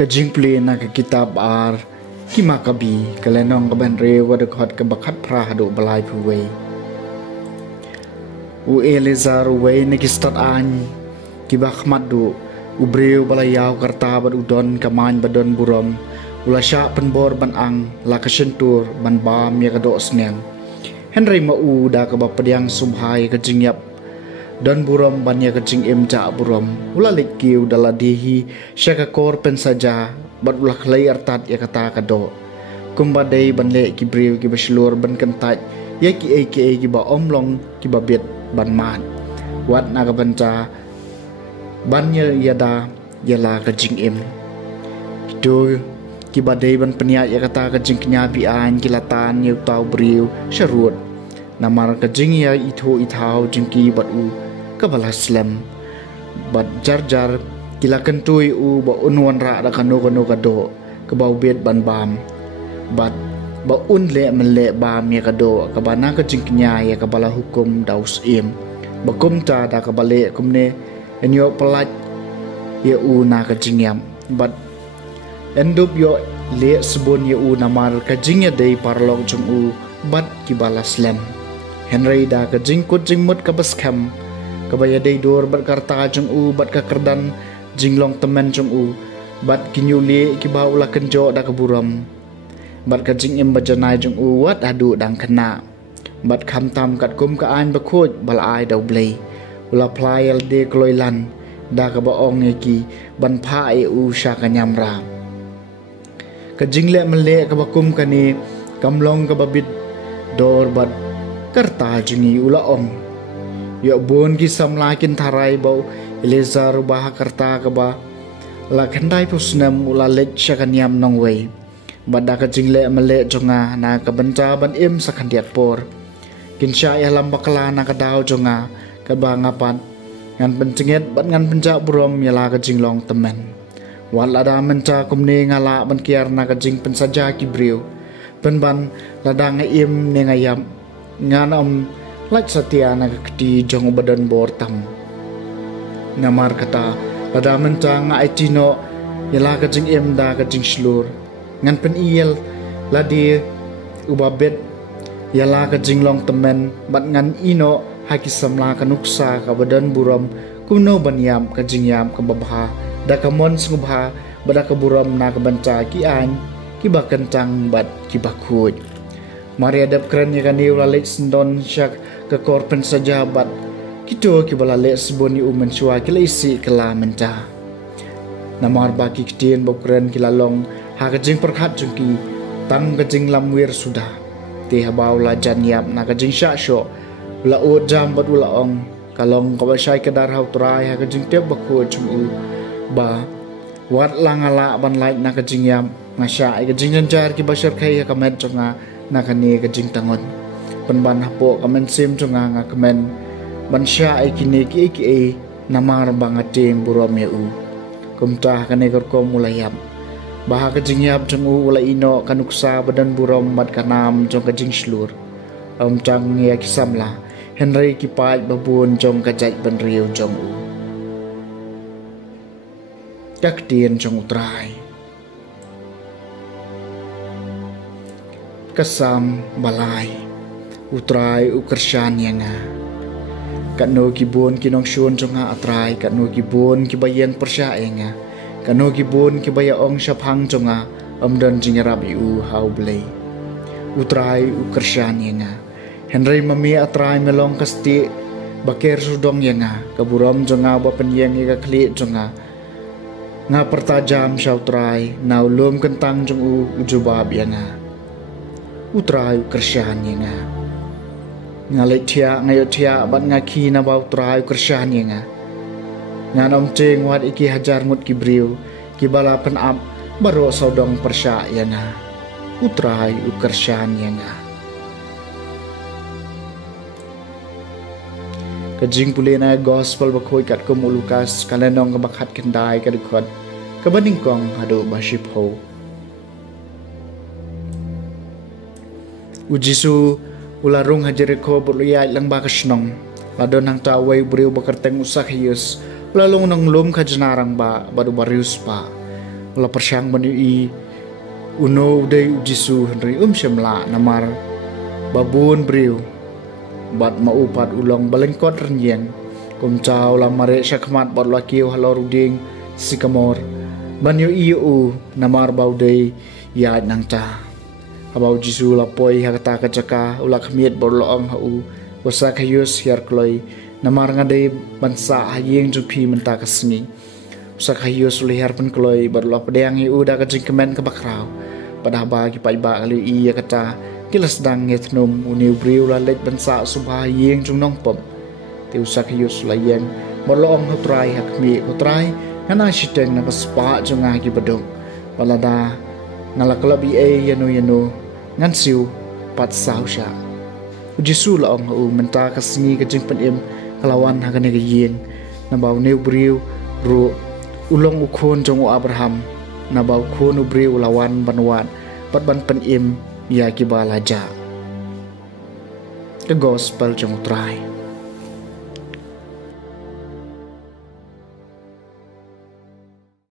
Kajing play na kitab ar kimakabi kalenong kaban re wadakhot kabakat prahado balai puwe u elezar we nakistat an kibakmat do ubreu balayaw karta bad udon kaman badon burom ulasya penbor ban ang lakasentur ban bam ya kado sneng Henry mau da kabapadiang subhai kajing yap dan buram banyak kecing emja buram ulalik kiu daladihi syakakor pen saja bat ulak lay artat ya kata kado kumbadai banle kibriu kibaslur ban kentat ya ki ba omlong kibabet ban mat wat naga banca banya yada yala kecing em kido kibadai ban peniat ya kata kecing kenyapi an kilatan ya tau briu syarut namar kecing ya itu itau jengki bat u kabala slam bat jar kila kentui u ba unwan ra da kano kado kabau bet ban bam bat ba unle mele bam ya kado kabana ka jingknya ya kabala hukum daus im ba kumta da kabale kumne enyo pelat ya u na ka jingyam bat endup yo le sebon ya u namar ka jingya dei parlong chung u bat kibala slam Henry da ka jingkut jingmut ka baskam kabaya day dor bat karta jung u bat kakerdan jinglong temen jung u bat kinyuli kibaw la kenjo da kaburam bat kajing im bajanai jung u wat adu dang kena bat khamtam kat kum ka an bakhoj balai daw blei ula playal de kloilan da ka baong eki ban pha e u sha kanyamra kajing le mele ka bakum kani kamlong ka babit dor bat karta jungi ula ong ya bon ki samla kin tharai bau elezar bah karta ka ba la khandai pusnam ula lek shakanyam nong wei bada ka jingle male jonga na ka banca ban em sakhandiat por kin sha ya lam bakala na ka daw jonga ka ba ngapan ngan pencenget ban ngan penca burom ya la ka jinglong temen wal ada menca kumne ngala ban kiar na ka jing pensaja ki briu penban ladang em ne ngayam ngan om lak setia na kekti jong badan bortam namar kata pada mencang ai tino yala kajing em da kajing slur ngan pen iel ladi ubabet yala kajing long temen bat ngan ino haki samla kanuksa ka badan buram kuno banyam kajing yam ka babha da kamon sngubha bada ka buram na ka banca ki an ki ba kencang bat ki bakhut mari adap kran ya kani ulalik sendon syak ke korpen sajabat kito kibala le seboni u mensua kila isi kala menca namar baki kitien bokren kila long ha kajing perkhat jungki tang kajing lamwir sudah te habau la janyap na kajing syasho la o jam bat ula ong kalong kawasai kedar hau trai ha kajing tep baku chumu ba wat langala ban laik na kajing yam ngasya kajing janjar ki basar khai ka met jonga na kani kajing tangon penban hapo kamen sim chunga nga kamen bansya ai kini ki namar bangate burom ya u kumta kane korko mulayam bah kajing yap chung u ula ino kanuksa badan burom mat kanam jong kajing slur chang ya kisamla Henry kipai babun jong kajai ban riu jong u jak tien jong utrai kasam balai utrai ukersyan yanga kano kibun kinong syun jonga atrai kano kibun kibayan persya yanga kano kibun kibaya ong syapang jonga amdan jingarab u haublei utrai ukersyan yanga Henry mami atrai melong kasti Bakir sudong yenga kaburam jonga ba penyeng ika kli jonga nga pertajam syauttrai na ulum kentang jong ujubab yenga utrai kersyahan yenga ngalai tia ngayo tia bat ngaki na bau utrai kersyahan yenga nganom ceng wat iki hajar ngut kibriu kibala penap baru sodong persya yenga utrai kersyahan yenga kajing puli na gospel bakhoy kat ko Lukas kalenong kabakhat kendai kadukot kabandingkong hado basip ho ujisu ularung hajereko burliyay lang bakasnong ladon hang taway buriw bakarteng usakhiyus lalong nang lum kajanarang ba badu barius pa la persyang bani uno day ujisu henry syamla namar babun buriw bat maupat ulang balengkot renyeng kum caw la mare syakmat bat lakiu haloruding sikamor banyo iu namar baudei ya nang ta abau jisu lapoi hakata kacaka ulak miet borloong hau wasak hayus hiar kloi namar ngadei bansa hayeng jupi menta kasni usak hayus lihar pen kloi barlo pedang iu da kajing kemen kebakrau pada bagi paiba kali iya kata kilas dang ngetnum uniu briu lalet bansa subha yeng jung nong pom ti usak hayus layeng borloong hutrai hakmi hutrai ngana siteng na kaspa jung agi bedong walada ngalakalabi yano ngan siu pat sau sya ujisu laong hu menta kasni kajing penim kalawan hakane gayeng na bau neu briu ru ulong ukhon jong Abraham na bau khon briu lawan banwan pat ban penim ya kibalaja the gospel jong try